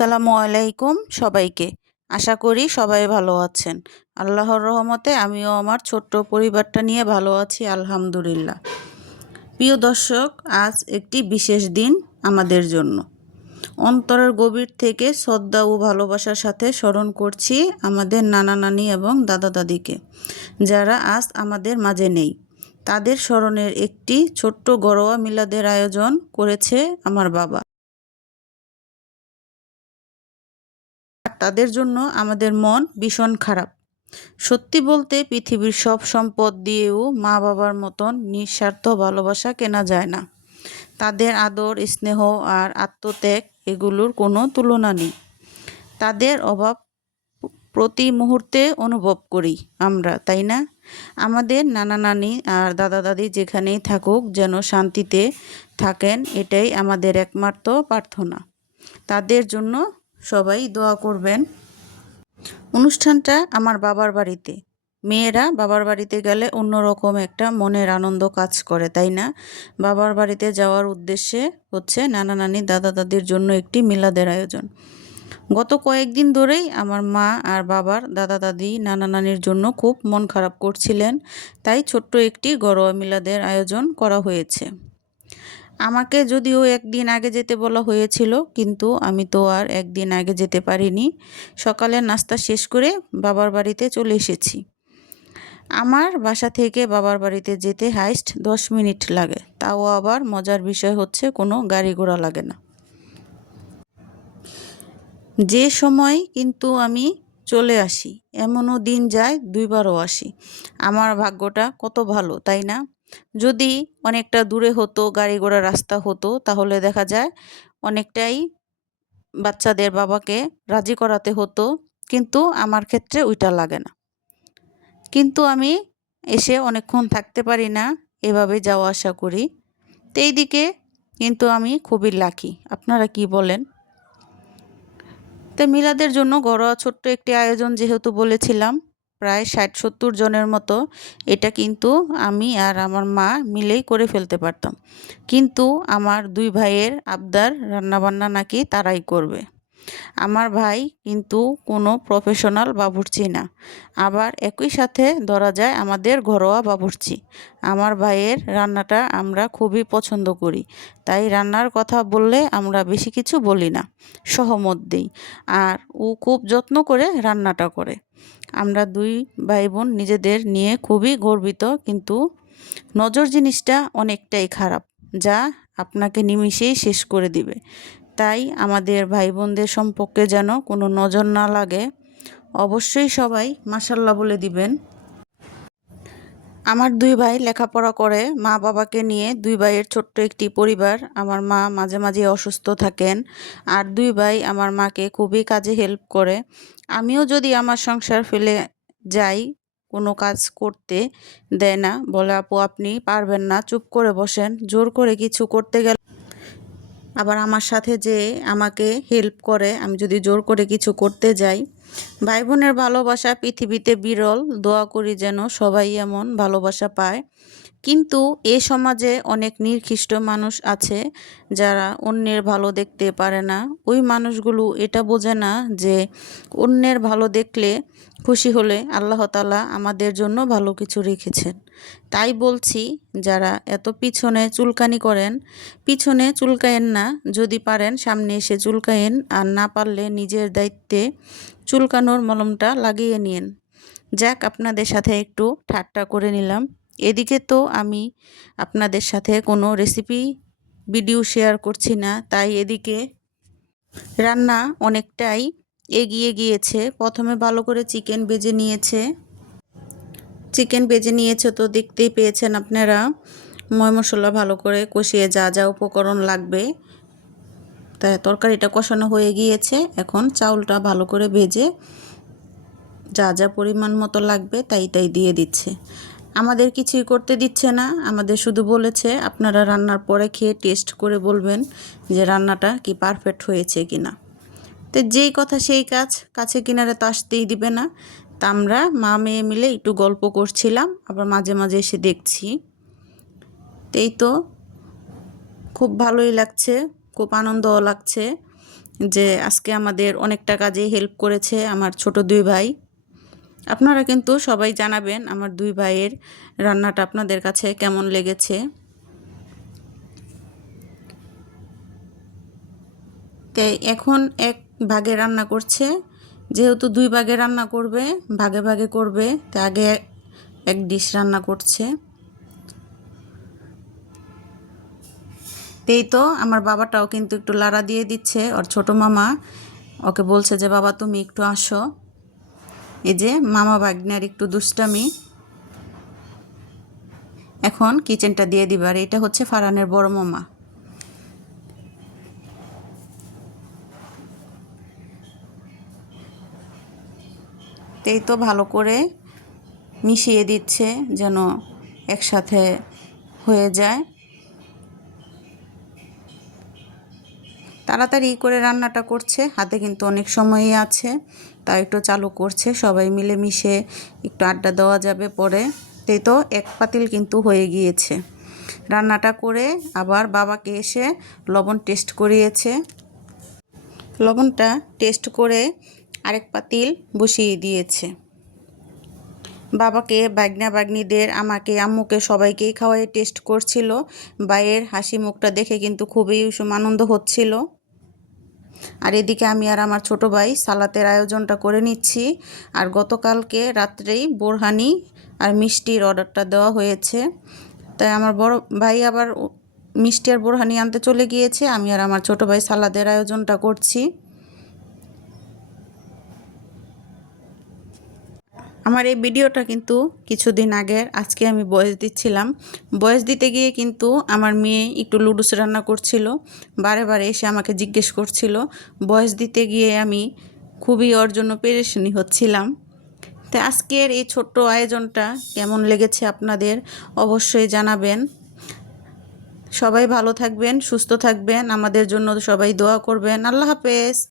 আসসালামু আলাইকুম সবাইকে। আশা করি সবাই ভালো আছেন। আল্লাহর রহমতে আমিও আমার ছোট্ট পরিবারটা নিয়ে ভালো আছি আলহামদুলিল্লাহ। প্রিয় দর্শক, আজ একটি বিশেষ দিন আমাদের জন্য। অন্তরের গভীর থেকে শ্রদ্ধা ও ভালোবাসার সাথে স্মরণ করছি আমাদের নানা নানি এবং দাদা দাদিকে, যারা আজ আমাদের মাঝে নেই। তাদের স্মরণের একটি ছোট্ট ঘরোয়া মিলাদের আয়োজন করেছে আমার বাবা। তাদের জন্য আমাদের মন ভীষণ খারাপ। সত্যি বলতে পৃথিবীর সব সম্পদ দিয়েও মা বাবার মতন নিঃস্বার্থ ভালোবাসা কেনা যায় না। তাদের আদর, স্নেহ আর আত্মত্যাগ এগুলোর কোনো তুলনা নেই। তাদের অভাব প্রতি মুহূর্তে অনুভব করি আমরা, তাই না? আমাদের নানা নানি আর দাদা দাদি যেখানেই থাকুক যেন শান্তিতে থাকেন, এটাই আমাদের একমাত্র প্রার্থনা। তাদের জন্য সবাই দোয়া করবেন। অনুষ্ঠানটা আমার বাবার বাড়িতে। মেয়েরা বাবার বাড়িতে গেলে অন্যরকম একটা মনের আনন্দ কাজ করে, তাই না? বাবার বাড়িতে যাওয়ার উদ্দেশ্যে হচ্ছে নানা নানি দাদা দাদির জন্য একটি মিলাদের আয়োজন। গত কয়েকদিন ধরেই আমার মা আর বাবার দাদা দাদি নানা নানির জন্য খুব মন খারাপ করছিলেন, তাই ছোট্ট একটি ঘরোয়া মিলাদের আয়োজন করা হয়েছে। আমাকে যদিও একদিন আগে যেতে বলা হয়েছিল, কিন্তু আমি তো আর একদিন আগে যেতে পারিনি। সকালের নাস্তা শেষ করে বাবার বাড়িতে চলে এসেছি। আমার বাসা থেকে বাবার বাড়িতে যেতে হাইস্ট 10 মিনিট লাগে, তাও আবার মজার বিষয় হচ্ছে কোনো গাড়ি ঘোড়া লাগে না। যে সময় কিন্তু আমি চলে আসি, এমনও দিন যায় 2বারও আসি। আমার ভাগ্যটা কত ভালো, তাই না? যদি অনেকটা দূরে হতো, গাড়ি ঘোড়া রাস্তা হতো, তাহলে দেখা যায় অনেকটাই বাচ্চাদের বাবাকে রাজি করাতে হতো, কিন্তু আমার ক্ষেত্রে ওইটা লাগে না। কিন্তু আমি এসে অনেকক্ষণ থাকতে পারি না, এভাবে যাওয়া আসা করি। তো এই দিকে কিন্তু আমি খুবই লাকি। আপনারা কি বলেন? তো মিলাদের জন্য ঘরোয়া ছোট্ট একটি আয়োজন যেহেতু বলেছিলাম, প্রায় 60-70 জনের মতো, এটা কিন্তু আমি আর আমার মা মিলেই করে ফেলতে পারতাম। কিন্তু আমার 2 ভাইয়ের আবদার, রান্নাবান্না নাকি তারাই করবে। আমার ভাই কিন্তু কোনো প্রফেশনাল বাবুর্চি না, আবার একই সাথে ধরা যায় আমাদের ঘরোয়া বাবুর্চি। আমার ভাইয়ের রান্নাটা আমরা খুবই পছন্দ করি, তাই রান্নার কথা বললে আমরা বেশি কিছু বলি না, সহমত দিই। আর ও খুব যত্ন করে রান্নাটা করে। আমরা 2 ভাই বোন নিজেদের নিয়ে খুবই গর্বিত, কিন্তু নজর জিনিসটা অনেকটাই খারাপ, যা আপনাকে নিমিষেই শেষ করে দিবে। তাই আমাদের ভাই বোনদের সম্পর্কে যেন কোনো নজর না লাগে। অবশ্যই সবাই মাশাল্লাহ বলে দিবেন। আমার 2 ভাই লেখাপড়া করে, মা বাবাকে নিয়ে 2 ভাইয়ের ছোট্ট একটি পরিবার। আমার মা মাঝে মাঝে অসুস্থ থাকেন, আর 2 ভাই আমার মাকে খুবই কাজে হেল্প করে। আমিও যদি আমার সংসার ফেলে যাই, কোনো কাজ করতে দেয় না, বলে আপু আপনি পারবেন না, চুপ করে বসেন। জোর করে কিছু করতে গেলে আবার আমার সাথে যে আমাকে হেল্প করে, আমি যদি জোর করে কিছু করতে যাই। ভাই বোনের ভালোবাসা পৃথিবীতে বিরল, দোয়া করি যেন সবাই এমন ভালোবাসা পায়। কিন্তু এ সমাজে অনেক নিকৃষ্ট মানুষ আছে, যারা অন্যের ভালো দেখতে পারে না। ওই মানুষগুলো এটা বোঝে না যে অন্যের ভালো দেখলে, খুশি হলে আল্লাহ তাআলা আমাদের জন্য ভালো কিছু রেখেছেন। তাই বলছি, যারা এত পিছনে চুলকানি করেন, পিছনে চুলকায়েন না। যদি পারেন সামনে এসে চুলকায়েন, আর না পারলে নিজের দায়িত্বে চুলকানোর মলমটা লাগিয়ে নিন। যাক, আপনাদের সাথে একটু ঠাট্টা করে নিলাম। এদিকে তো আমি আপনাদের সাথে কোনো রেসিপি ভিডিও শেয়ার করছি না, তাই এদিকে রান্না অনেকটাই এগিয়ে গিয়েছে। প্রথমে ভালো করে চিকেন ভেজে নিয়েছে, তো দেখতেই পেয়েছেন আপনারা। ময় মশলা ভালো করে কষিয়ে যা যা উপকরণ লাগবে, তাই তরকারিটা কষানো হয়ে গিয়েছে। এখন চাউলটা ভালো করে ভেজে যা যা পরিমাণ মতো লাগবে তাই তাই দিয়ে দিচ্ছে। আমাদের কিছুই করতে দিচ্ছে না, আমাদের শুধু বলেছে আপনারা রান্নার পরে খেয়ে টেস্ট করে বলবেন যে রান্নাটা কি পারফেক্ট হয়েছে কিনা। তো যেই কথা সেই কাজ, কাছে কিনারে তো আসতেই দিবে না। তা আমরা মা মেয়ে মিলে একটু গল্প করছিলাম, আবার মাঝে মাঝে এসে দেখছি। এই তো খুব ভালোই লাগছে, খুব আনন্দও লাগছে। যে আজকে আমাদের অনেকটা কাজে হেল্প করেছে আমার ছোট দুই ভাই। আপনারা কিন্তু সবাই জানাবেন আমার দুই ভাইয়ের রান্নাটা আপনাদের কাছে কেমন লেগেছে। তাই এখন এক ভাগে রান্না করছে, যেহেতু দুই ভাগে রান্না করবে, ভাগে ভাগে করবে, তাই আগে এক ডিশ রান্না করছে। এই তো আমার বাবাটাও কিন্তু একটু লাড়া দিয়ে দিচ্ছে, ওর ছোট মামা ওকে বলছে যে বাবা তুমি একটু আসো। এই যে মামা ভাগ্নের একটু দুষ্টামি। এখন কিচেনটা দিয়ে দিবে, আর এটা হচ্ছে ফারহানের বড় মামা। এই তো ভালো করে মিশিয়ে দিচ্ছে যেন একসাথে হয়ে যায়। তাড়াতাড়ি করে রান্নাটা করছে, হাতে কিন্তু অনেক সময়ই আছে, তাই একটু চালু করছে, সবাই মিলে মিশে একটু আড্ডা দেওয়া যাবে পরে। এই তো এক পাতিল কিন্তু হয়ে গিয়েছে। রান্নাটা করে আবার বাবাকে এসে লবণ টেস্ট করিয়েছে। লবণটা টেস্ট করে আরেক পাতিল বসিয়ে দিয়েছে। বাবাকে, বাগনা বাগনিদের, আমাকে, আম্মুকে সবাইকেই খাওয়াই টেস্ট করছিল। ভাইয়ের হাসি মুখটা দেখে কিন্তু খুবই আনন্দ হচ্ছিল। আর এদিকে আমি আর আমার ছোট ভাই সালাতের আয়োজনটা করে নিচ্ছি। আর গতকালকে রাত্রেই বোরহানি আর মিষ্টির অর্ডারটা দেওয়া হয়েছে, তাই আমার বড় ভাই আবার মিষ্টি আর বোরহানি আনতে চলে গিয়েছে। আমি আর আমার ছোট ভাই সালাদের আয়োজনটা করছি। আমার এই ভিডিওটা কিন্তু কিছুদিন আগের, আজকে আমি ভয়েস দিচ্ছিলাম। ভয়েস দিতে গিয়ে কিন্তু আমার মেয়ে একটু লুডুস রান্না করছিল, বারে বারে এসে আমাকে জিজ্ঞেস করছিল। ভয়েস দিতে গিয়ে আমি খুবই ওর জন্য পেরেশানি হচ্ছিলাম। তো আজকের এই ছোট্ট আয়োজনটা কেমন লেগেছে আপনাদের অবশ্যই জানাবেন। সবাই ভালো থাকবেন, সুস্থ থাকবেন, আমাদের জন্য সবাই দোয়া করবেন। আল্লাহ হাফেজ।